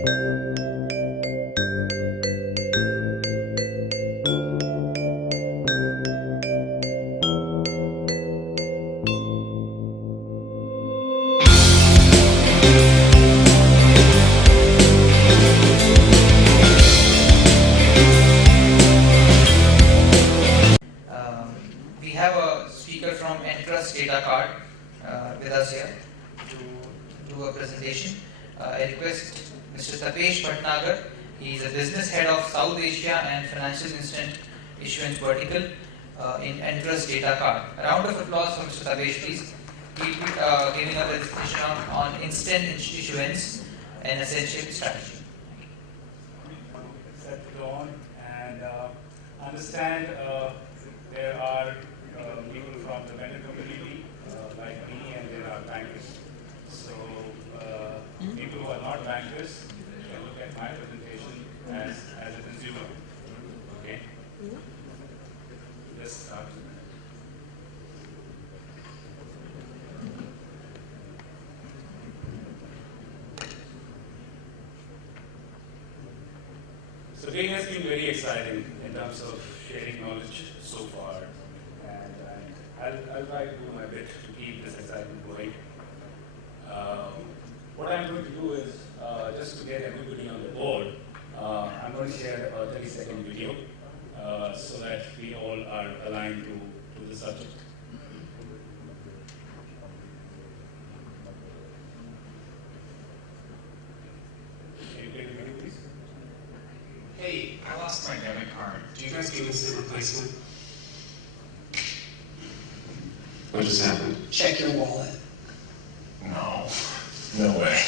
We have a speaker from Entrust Datacard with us here to do a presentation. I request Mr. Tapesh Bhatnagar. He is a business head of South Asia and Financial Instant Issuance Vertical in Entrust Datacard. A round of applause for Mr. Tapesh, please. He will be giving a presentation on instant issuance and essential strategy. Set it on and understand there are people from the vendor community like me, and there are bankers. So people who are not bankers can look at my presentation as a consumer. Okay. Let's start. So today has been very exciting in terms of sharing knowledge so far, and I'll try to do my bit to keep this excitement going. What I'm going to do is, just to get everybody on the board, I'm going to share a 30-second video so that we all are aligned to the subject. Can you play the video, please? Hey, I lost my debit card. Do you guys do instant replacement? What just happened? Check your wallet. No way.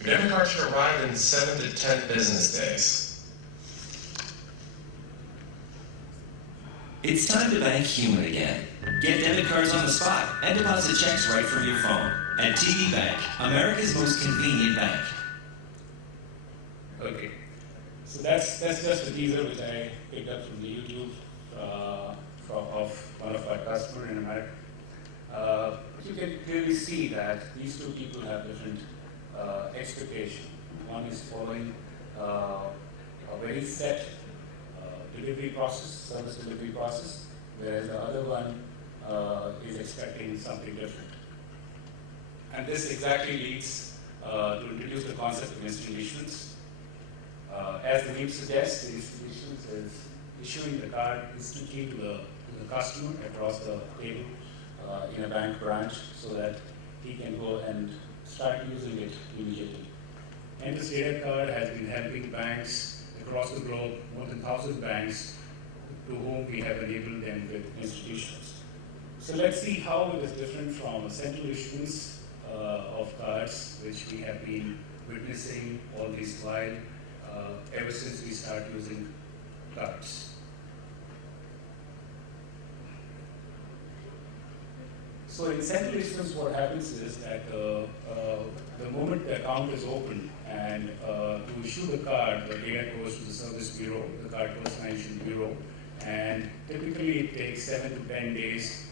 Your debit card should arrive in 7 to 10 business days. It's time to bank human again. Get debit cards on the spot and deposit checks right from your phone. At TD Bank, America's most convenient bank. Okay, so that's just a teaser which I picked up from the YouTube of one of our customers in America. You can clearly see that these two people have different expectations. One is following a very set delivery process, service delivery process, whereas the other one is expecting something different. And this exactly leads to introduce the concept of instant issuance. As the name suggests, the instant issuance is issuing the card instantly to the customer across the table in a bank branch so that he can go and start using it immediately. Entrust Datacard has been helping banks across the globe, more than 1,000 banks, to whom we have enabled them with institutions. So let's see how it is different from a central issuance of cards, which we have been witnessing all this while, ever since we started using cards. So in central issuance, what happens is that the moment the account is opened and to issue the card, the data goes to the service bureau, the card personalization bureau, and typically it takes 7 to 10 days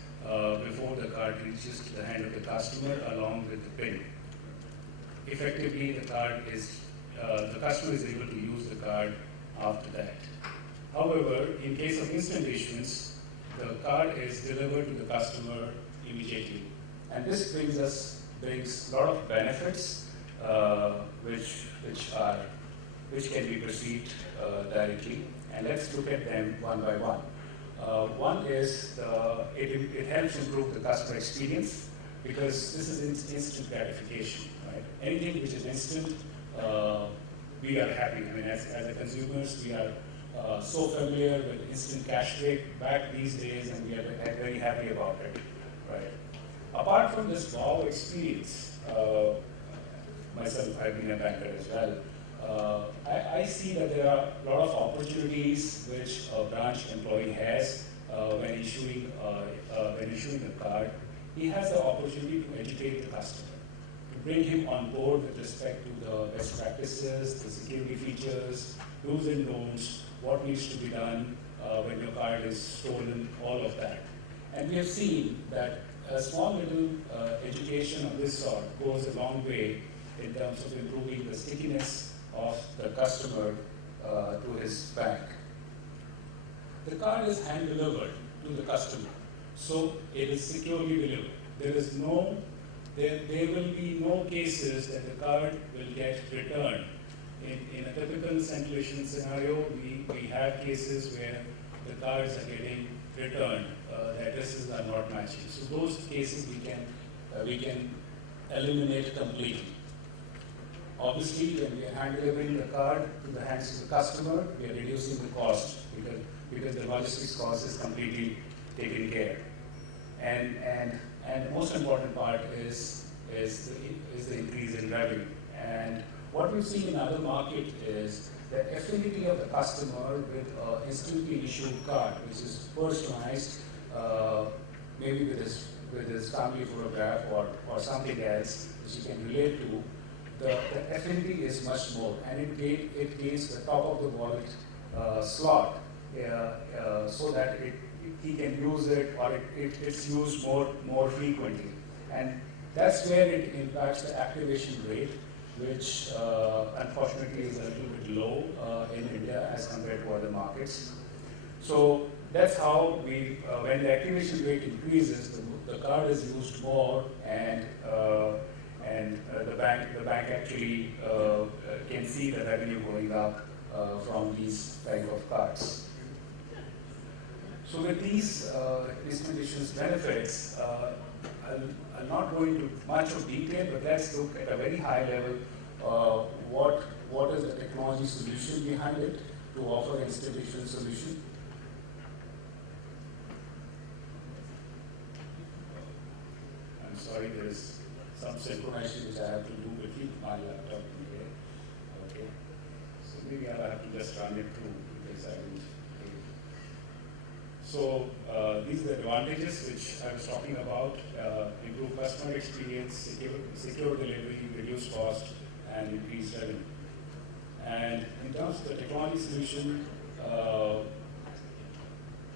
before the card reaches to the hand of the customer along with the PIN. Effectively, the customer is able to use the card after that. However, in case of instant issuance, the card is delivered to the customer immediately. And this brings a lot of benefits which can be perceived directly. And let's look at them one by one. One is it helps improve the customer experience because this is instant gratification, right? Anything which is instant, we are happy. I mean, as a consumers, we are so familiar with instant cash back these days, and we are very happy about it, right? Apart from this wow experience, myself, I've been a banker as well. I see that there are a lot of opportunities which a branch employee has when issuing a card. He has the opportunity to educate the customer, to bring him on board with respect to the best practices, the security features, do's and don'ts, what needs to be done when your card is stolen, all of that. And we have seen that a small little education of this sort goes a long way in terms of improving the stickiness of the customer to his bank. The card is hand delivered to the customer, so it is securely delivered. There will be no cases that the card will get returned. In a typical centralization scenario, we have cases where the cards are getting returned, the addresses are not matching. So those cases we can eliminate completely. Obviously, when we are hand delivering the card to the hands of the customer, we are reducing the cost because the logistics cost is completely taken care. And the most important part is the increase in revenue. And what we've seen in other markets is the affinity of the customer with an instantly issued card, which is personalized, maybe with his family photograph or something else which you can relate to. The affinity is much more, and it gains the top of the wallet slot so that he can use it, or it's used more frequently. And that's where it impacts the activation rate, which unfortunately is a little bit low in India as compared to other markets. So that's how when the activation rate increases, the card is used more, and the bank actually can see the revenue going up from these type of cards. So with these instant issuance benefits, I'll not go into much of detail, but let's look at a very high level what is the technology solution behind it to offer instant issuance solution. I'm sorry, there is some synchronization which I have to do between my laptop and here. Okay, so maybe I'll have to just run it through because I didn't. So these are the advantages which I was talking about: improve customer experience, secure delivery, reduce cost, and increase revenue. And in terms of the technology solution,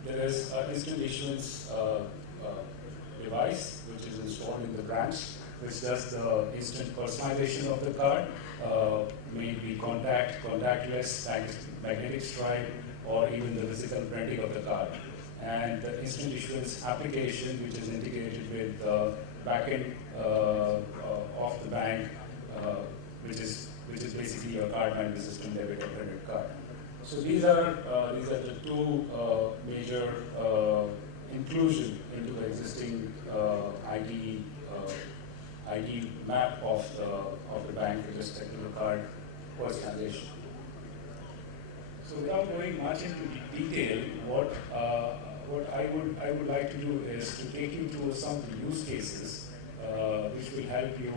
there is an instant issuance device which is installed in the branch, which does the instant personalization of the card, maybe contactless, magnetic stripe, or even the physical printing of the card. And the instant issuance application, which is integrated with the backend of the bank, which is basically a card management system, debit or credit card. So these are the two major inclusion into the existing IT map of the bank with respect to the card personalization. So without going much into detail, what I would like to do is to take you to some use cases which will help you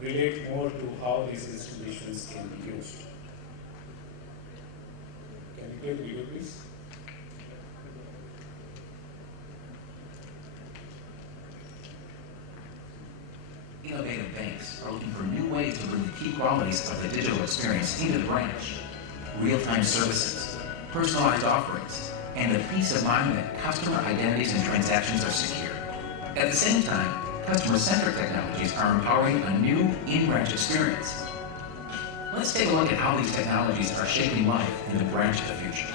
relate more to how these installations can be used. Can you play the video, please? Innovative banks are looking for new ways to bring the key qualities of the digital experience into the branch. Real-time services, personalized offerings, and the peace of mind that customer identities and transactions are secure. At the same time, customer-centric technologies are empowering a new in-branch experience. Let's take a look at how these technologies are shaping life in the branch of the future.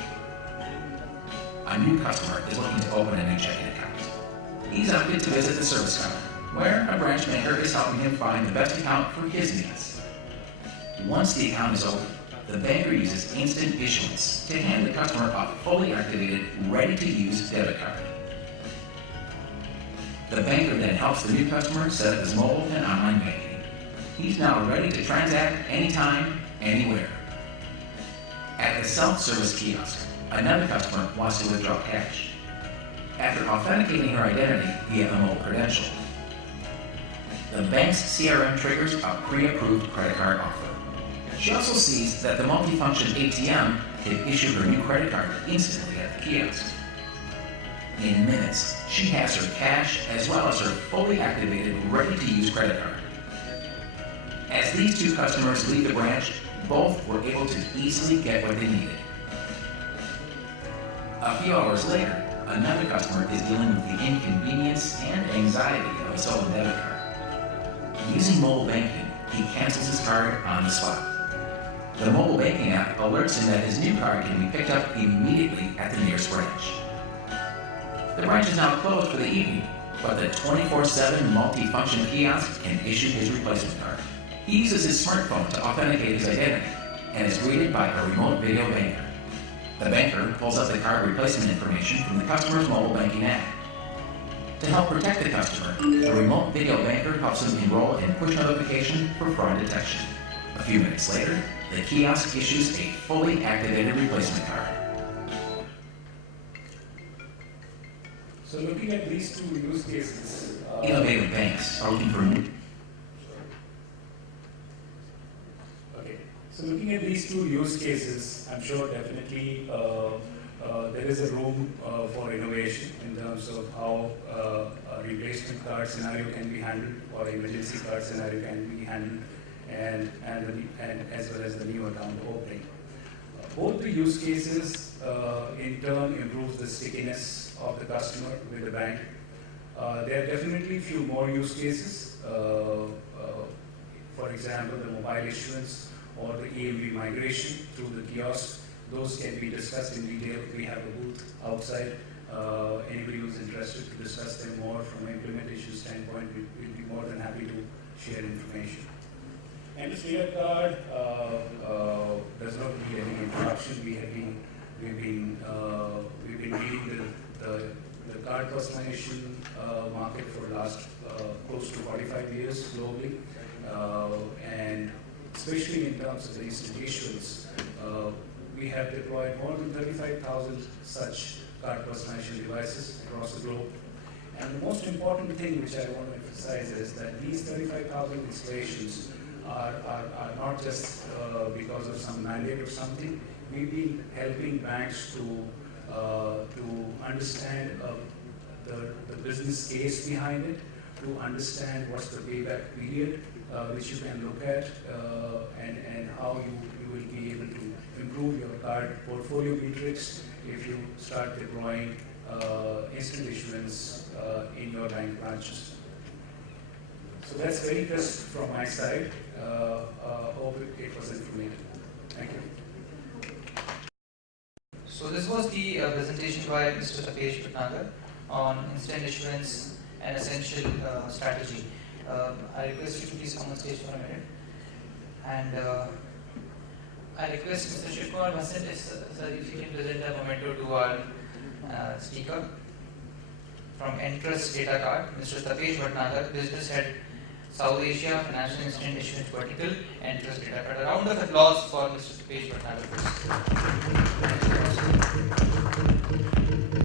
A new customer is looking to open a new checking account. He's opted to visit the service counter, where a branch manager is helping him find the best account for his needs. Once the account is open, the banker uses instant issuance to hand the customer a fully activated, ready-to-use debit card. The banker then helps the new customer set up his mobile and online banking. He's now ready to transact anytime, anywhere. At the self-service kiosk, another customer wants to withdraw cash. After authenticating her identity via a mobile credential, the bank's CRM triggers a pre-approved credit card offer. She also sees that the multifunction ATM can issue her new credit card instantly at the kiosk. In minutes, she has her cash as well as her fully activated, ready-to-use credit card. As these two customers leave the branch, both were able to easily get what they needed. A few hours later, Another customer is dealing with the inconvenience and anxiety of a stolen debit card. Using mobile banking, he cancels his card on the spot. The mobile banking app alerts him that his new card can be picked up immediately at the nearest branch. The branch is now closed for the evening, but the 24/7 multi-function kiosk can issue his replacement card. He uses his smartphone to authenticate his identity and is greeted by a remote video banker. The banker pulls up the card replacement information from the customer's mobile banking app. To help protect the customer, the remote video banker helps him enroll in push notification for fraud detection. A few minutes later, the kiosk issues a fully activated replacement card. So looking at these two use cases, Innovative banks are looking for new. okay. So looking at these two use cases, I'm sure definitely there is a room for innovation in terms of how a replacement card scenario can be handled or emergency card scenario can be handled, and as well as the new account opening. Both the use cases in turn improves the stickiness of the customer with the bank. There are definitely few more use cases. For example, the mobile issuance or the EMV migration through the kiosk. Those can be discussed in detail. We have a booth outside. Anybody who's interested to discuss them more from an implementation standpoint, we'll be more than happy to share information. Entrust Datacard does not need any introduction. We've been leading the card personalization market for the last close to 45 years globally, and especially in terms of the instant issuance, we have deployed more than 35,000 such card personalization devices across the globe. And the most important thing which I want to emphasize is that these 35,000 installations are not just because of some mandate or something. We've been helping banks to understand the business case behind it, to understand what's the payback period which you can look at, and how you will be able to improve your card portfolio metrics if you start deploying instant issuance in your bank branches. So that's very just from my side. Hope it was informative. Thank you. So this was the presentation by Mr. Tapesh Bhatnagar on instant issuance and essential strategy. I request you to please come on stage for a minute. And I request Mr. Shivkumar Bhasan if you can present a memento to our speaker from Entrust Datacard, Mr. Tapesh Bhatnagar, Business Head, South Asia, Financial Instant Issuance Vertical, Entrust Datacard. A round of applause for Mr. Tapesh Bhatnagar.